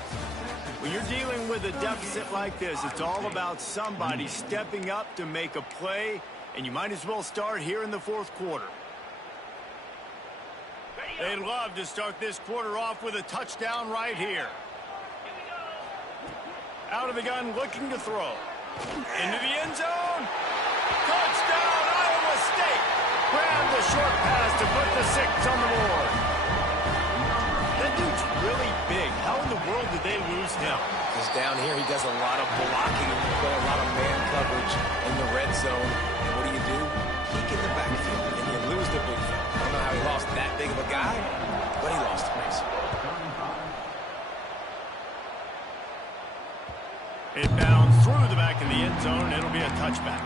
When you're dealing with a deficit like this, it's all about somebody stepping up to make a play, and you might as well start here in the 4th quarter. They'd love to start this quarter off with a touchdown right here. Out of the gun, looking to throw. Into the end zone. Touchdown, Iowa State. Grab the short pass to put the 6 on the board. That dude's really big. How in the world did they lose him? Because down here he does a lot of blocking, a lot of man coverage in the red zone. And what do? Peek in the backfield, and you lose the big fella. I don't know how he lost that big of a guy, but he lost a race. It bounds through the back of the end zone, and it'll be a touchback.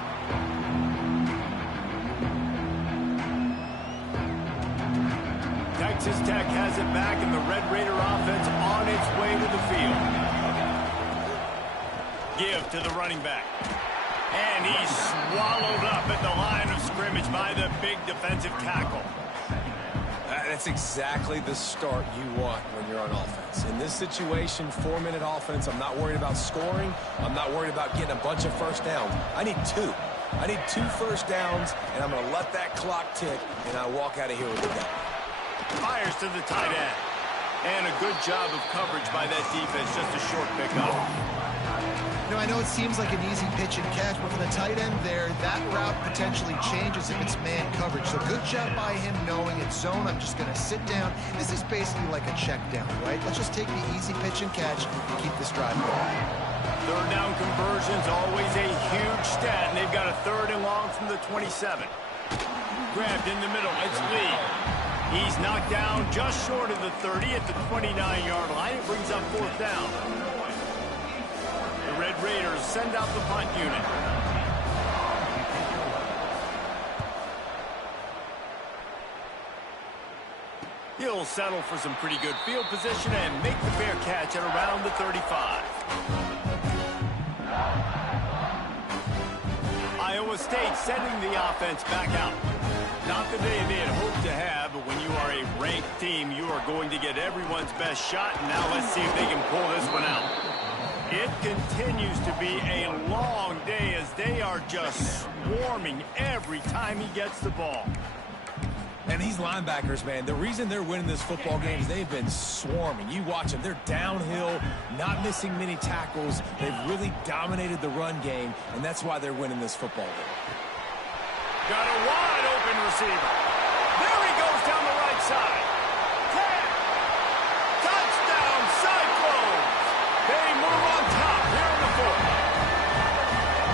Texas Tech has it back, and the Red Raider offense on its way to the field. Give to the running back. And he's swallowed up at the line of scrimmage by the big defensive tackle. That's exactly the start you want when you're on offense. In this situation, 4-minute offense, I'm not worried about scoring. I'm not worried about getting a bunch of first downs. I need 2. I need 2 first downs, and I'm going to let that clock tick, and I walk out of here with a dub. Fires to the tight end. And a good job of coverage by that defense. Just a short pickup. I know it seems like an easy pitch and catch, but for the tight end there, that route potentially changes if it's man coverage. So good job by him knowing it's zone. I'm just going to sit down. This is basically like a check down, right? Let's just take the easy pitch and catch and keep this drive going. Third down conversion's always a huge stat, and they've got a 3rd and long from the 27. Grabbed in the middle. It's Lee. He's knocked down just short of the 30 at the 29-yard line. It brings up 4th down. The Red Raiders send out the punt unit. He'll settle for some pretty good field position and make the fair catch at around the 35. Iowa State sending the offense back out. Not the day they had hoped to have, but when you are a ranked team, you are going to get everyone's best shot. And now let's see if they can pull this one out. It continues to be a long day as they are just swarming every time he gets the ball. And these linebackers, man, the reason they're winning this football game is they've been swarming. You watch them. They're downhill, not missing many tackles. They've really dominated the run game, and that's why they're winning this football game. Got a wide open receiver. There he goes down the right side. 10. Touchdown, Cyclones. They move on top here in the 4th.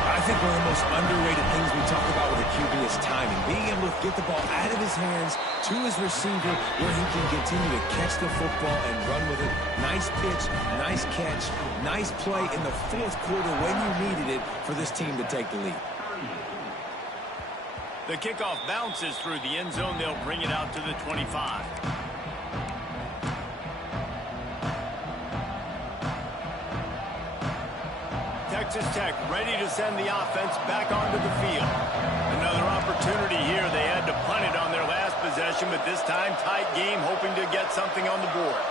I think one of the most underrated things we talk about with a QB is timing. Being able to get the ball out of his hands to his receiver where he can continue to catch the football and run with it. Nice pitch, nice catch, nice play in the 4th quarter when you needed it for this team to take the lead. The kickoff bounces through the end zone. They'll bring it out to the 25. Texas Tech ready to send the offense back onto the field. Another opportunity here. They had to punt it on their last possession, but this time tight game, hoping to get something on the board.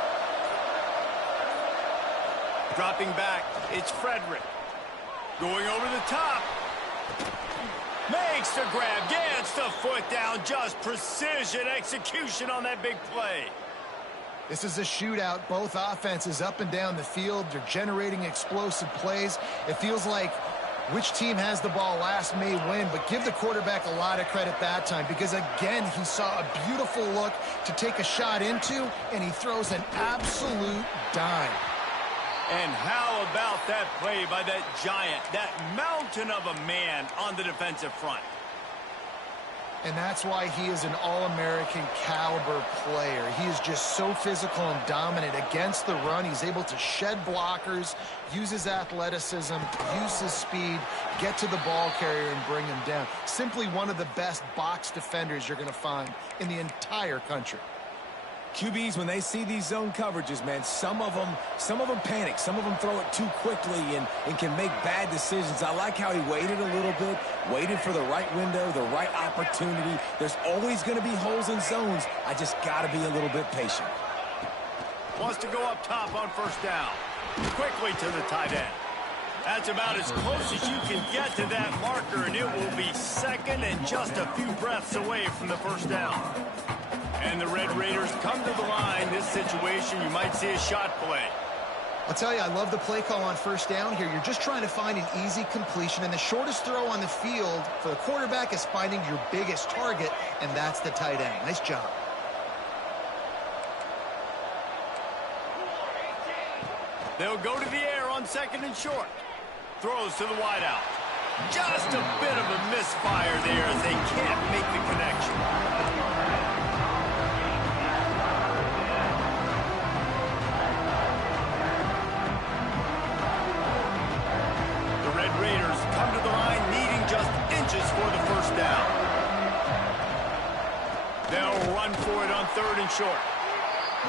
Dropping back, it's Frederick. Going over the top. Makes the grab, gets the foot down, just precision execution on that big play. This is a shootout. Both offenses up and down the field. They're generating explosive plays. It feels like which team has the ball last may win, but give the quarterback a lot of credit that time because, again, he saw a beautiful look to take a shot into, and he throws an absolute dime. And how about that play by that giant, that mountain of a man on the defensive front? And that's why he is an All-American caliber player. He is just so physical and dominant against the run. He's able to shed blockers, use his athleticism, use his speed, get to the ball carrier and bring him down. Simply one of the best box defenders you're going to find in the entire country. QBs, when they see these zone coverages, man, some of them panic. Some of them throw it too quickly and can make bad decisions. I like how he waited a little bit, waited for the right window, the right opportunity. There's always going to be holes in zones. I just got to be a little bit patient. Wants to go up top on 1st down. Quickly to the tight end. That's about as close as you can get to that marker, and it will be 2nd and just a few breaths away from the 1st down. And the Red Raiders come to the line. This situation, you might see a shot play. I'll tell you, I love the play call on 1st down here. You're just trying to find an easy completion, and the shortest throw on the field for the quarterback is finding your biggest target, and that's the tight end. Nice job. They'll go to the air on 2nd and short. Throws to the wideout. Just a bit of a misfire there as they can't make the connection. Raiders come to the line needing just inches for the 1st down. They'll run for it on 3rd and short.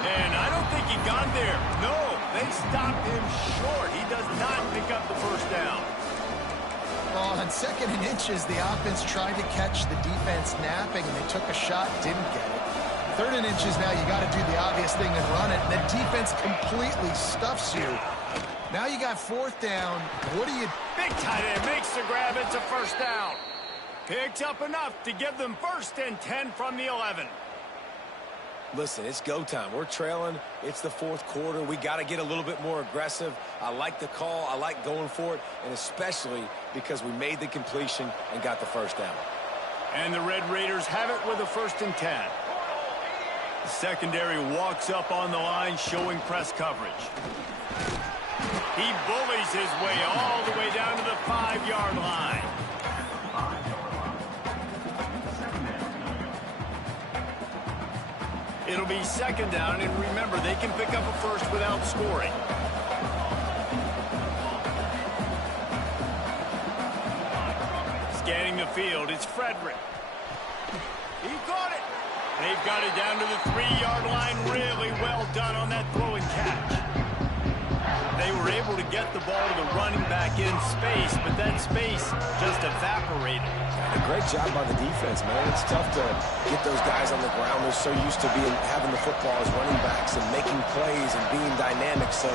And I don't think he got there. No, they stopped him short. He does not pick up the 1st down. Well, on 2nd and inches, the offense tried to catch the defense napping, and they took a shot, didn't get it. 3rd and inches now, you got to do the obvious thing and run it, and the defense completely stuffs you. Now you got 4th down. What do you... Big tight end makes the grab. It's a 1st down. Picks up enough to give them 1st and 10 from the 11. Listen, it's go time. We're trailing. It's the fourth quarter. We got to get a little bit more aggressive. I like the call. I like going for it, and especially because we made the completion and got the first down. And the Red Raiders have it with a 1st and 10. The secondary walks up on the line, showing press coverage. He bullies his way all the way down to the 5-yard line. It'll be 2nd down, and remember, they can pick up a first without scoring. Scanning the field, it's Frederick. He caught it. They've got it down to the 3-yard line. Really well done on that throw and catch. They were able to get the ball to the running back in space, but that space just evaporated. A great job by the defense, man. It's tough to get those guys on the ground. They're so used to having the football as running backs and making plays and being dynamic. So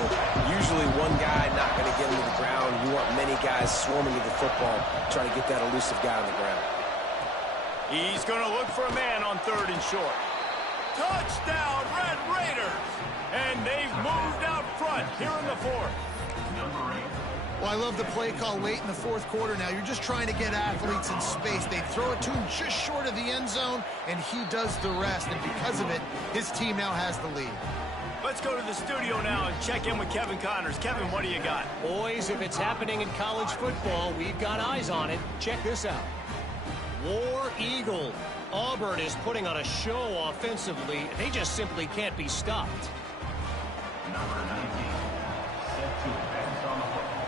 usually one guy not going to get into the ground. You want many guys swarming to the football, trying to get that elusive guy on the ground. He's going to look for a man on 3rd and short. Touchdown, Red Raiders! And they've moved out front here in the 4th. Well, I love the play call late in the 4th quarter now. You're just trying to get athletes in space. They throw it to him just short of the end zone, and he does the rest. And because of it, his team now has the lead. Let's go to the studio now and check in with Kevin Connors. Kevin, what do you got? Boys, if it's happening in college football, we've got eyes on it. Check this out. War Eagle. Auburn is putting on a show offensively. They just simply can't be stopped. Number 19, set to advance on the football.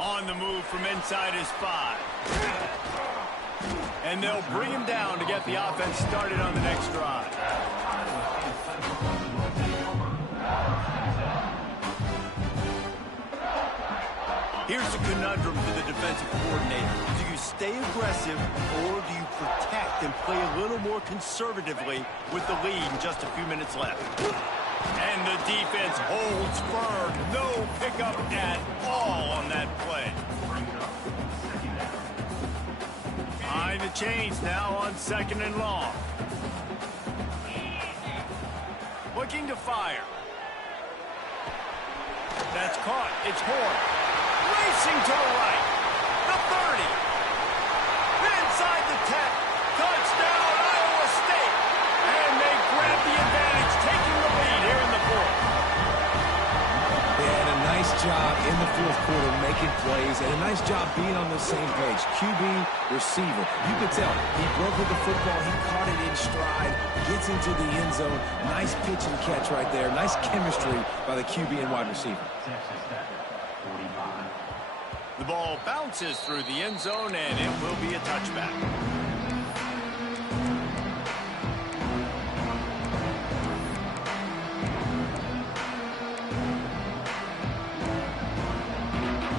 On the move from inside his 5. And they'll bring him down to get the offense started on the next drive. Here's a conundrum for the defensive coordinator. Do you stay aggressive, or do you protect and play a little more conservatively with the lead and just a few minutes left? And the defense holds firm. No pickup at all on that play. Behind the chains now on 2nd and long. Looking to fire. That's caught. It's Horn. Racing to the right. The 30. Inside the 10. Touchdown, Iowa State. And they grab the advantage, taking the lead here in the 4th. They had a nice job in the 4th quarter making plays, and a nice job being on the same page. QB, receiver. You could tell he broke with the football. He caught it in stride, gets into the end zone. Nice pitch and catch right there. Nice chemistry by the QB and wide receiver. Texas Tech, 45. The ball bounces through the end zone, and it will be a touchback.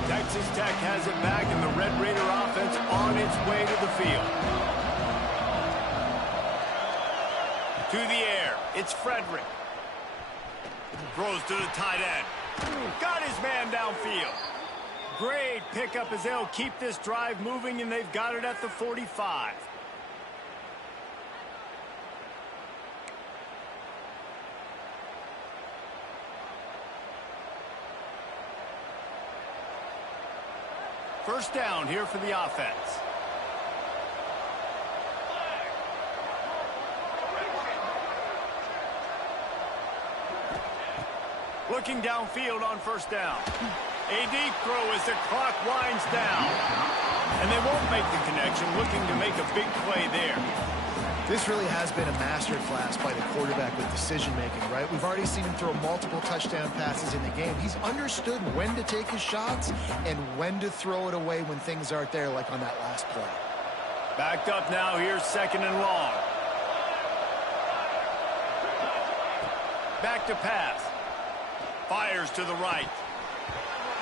Texas Tech has it back, and the Red Raider offense on its way to the field. To the air, it's Frederick. Throws to the tight end. Got his man downfield. Great pickup as they'll keep this drive moving, and they've got it at the 45. First down here for the offense. Looking downfield on first down. A deep throw as the clock winds down. And they won't make the connection, looking to make a big play there. This really has been a master class by the quarterback with decision-making, right? We've already seen him throw multiple touchdown passes in the game. He's understood when to take his shots and when to throw it away when things aren't there, like on that last play. Backed up now, here's 2nd and long. Back to pass. Fires to the right.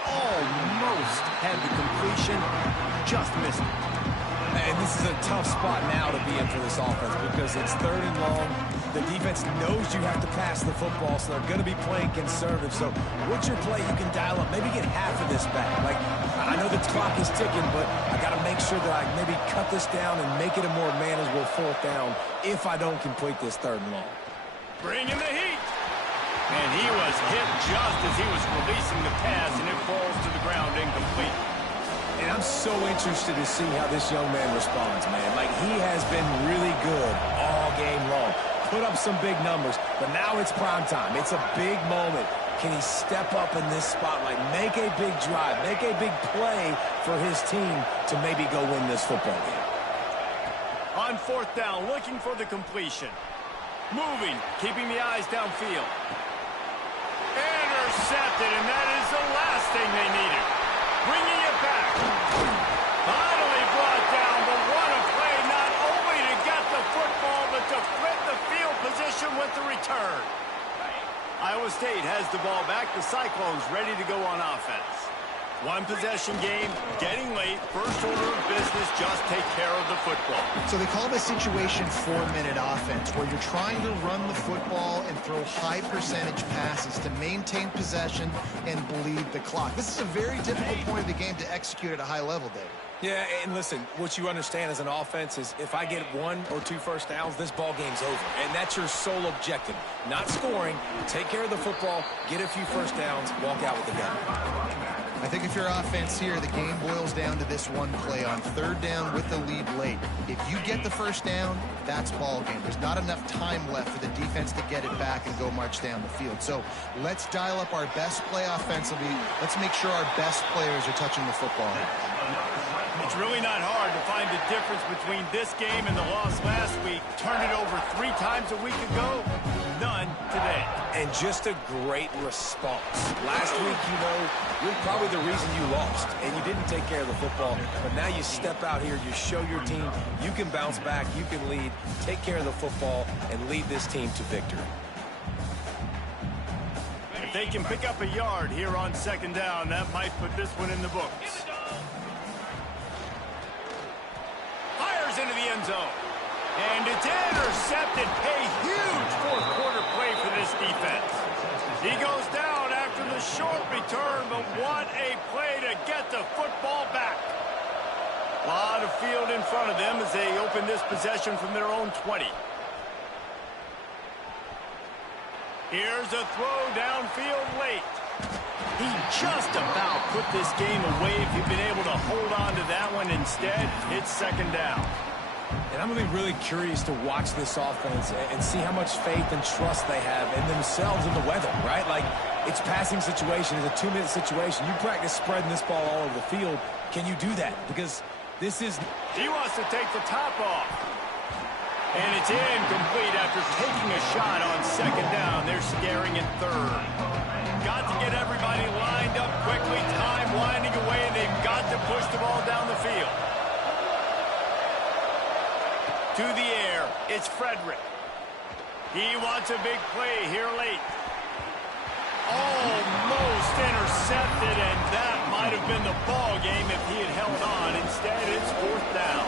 Almost had the completion, just missed it. And this is a tough spot now to be in for this offense because it's 3rd and long. The defense knows you have to pass the football, so they're going to be playing conservative. So what's your play you can dial up? Maybe get half of this back. Like, I know the clock is ticking, but I got to make sure that I maybe cut this down and make it a more manageable fourth down if I don't complete this third and long. Bringing the heat. And he was hit just as he was releasing the pass, and it falls to the ground incomplete. And I'm so interested to see how this young man responds, man. Like, he has been really good all game long. Put up some big numbers, but now it's prime time. It's a big moment. Can he step up in this spotlight, make a big drive, make a big play for his team to maybe go win this football game? On fourth down, looking for the completion. Moving, keeping the eyes downfield. Intercepted, and that is the last thing they needed. Bringing it back. Finally brought down, but what a play, not only to get the football, but to flip the field position with the return. Iowa State has the ball back. The Cyclones ready to go on offense. One possession game, getting late. First order of business, just take care of the football. So they call this situation 4-minute offense, where you're trying to run the football and throw high percentage passes to maintain possession and bleed the clock. This is a very difficult point of the game to execute at a high level, Dave. Yeah, and listen, what you understand as an offense is if I get 1 or 2 first downs, this ball game's over. And that's your sole objective. Not scoring, take care of the football, get a few first downs, walk out with the gun. I think if you're offense here, the game boils down to this one play on third down with the lead late. If you get the first down, that's ball game. There's not enough time left for the defense to get it back and go march down the field. So let's dial up our best play offensively. Let's make sure our best players are touching the football. It's really not hard to find the difference between this game and the loss last week. Turned it over 3 times a week ago. None today. And just a great response. Last week, you know, you're probably the reason you lost, and you didn't take care of the football. But now you step out here, you show your team you can bounce back, you can lead, take care of the football, and lead this team to victory. If they can pick up a yard here on second down, that might put this one in the books. Fires into the end zone. And it's intercepted. A huge fourth quarter play for this defense. He goes down after the short return, but what a play to get the football back. A lot of field in front of them as they open this possession from their own 20. Here's a throw downfield late. He just about put this game away if he'd been able to hold on to that one. Instead, it's second down. And I'm going to be really curious to watch this offense and see how much faith and trust they have in themselves and the weather, right? Like, it's passing situation. It's a 2-minute situation. You practice spreading this ball all over the field. Can you do that? Because this is... He wants to take the top off. And it's incomplete after taking a shot on second down. They're scaring in third. Got to get everybody lined up quickly. Time winding away, and they've got to push the ball down the field. To the air, it's Frederick. He wants a big play here late. Almost intercepted, and that might have been the ball game if he had held on. Instead, it's fourth down.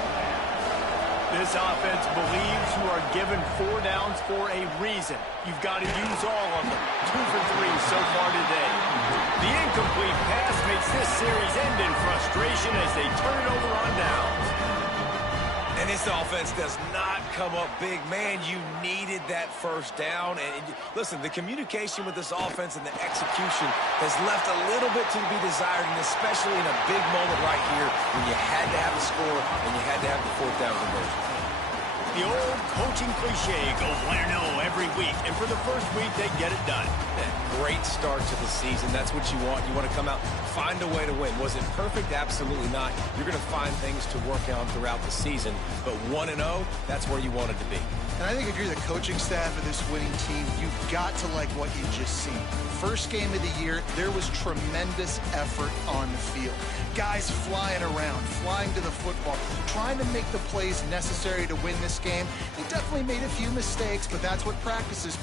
This offense believes you are given 4 downs for a reason. You've got to use all of them. 2 for 3 so far today. The incomplete pass makes this series end in frustration as they turn it over on downs. And this offense does not come up big. Man, you needed that first down. And listen, the communication with this offense and the execution has left a little bit to be desired, and especially in a big moment right here when you had to have a score and you had to have the fourth down conversion. The old coaching cliche, go 1-0 every week. And for the first week, they get it done. Great start to the season. That's what you want. You want to come out, find a way to win. Was it perfect? Absolutely not. You're going to find things to work on throughout the season. But 1-0, that's where you want it to be. And I think if you're the coaching staff of this winning team, you've got to like what you just seen. First game of the year, there was tremendous effort on the field. Guys flying around, flying to the football, trying to make the plays necessary to win this game. They definitely made a few mistakes, but that's what practice is.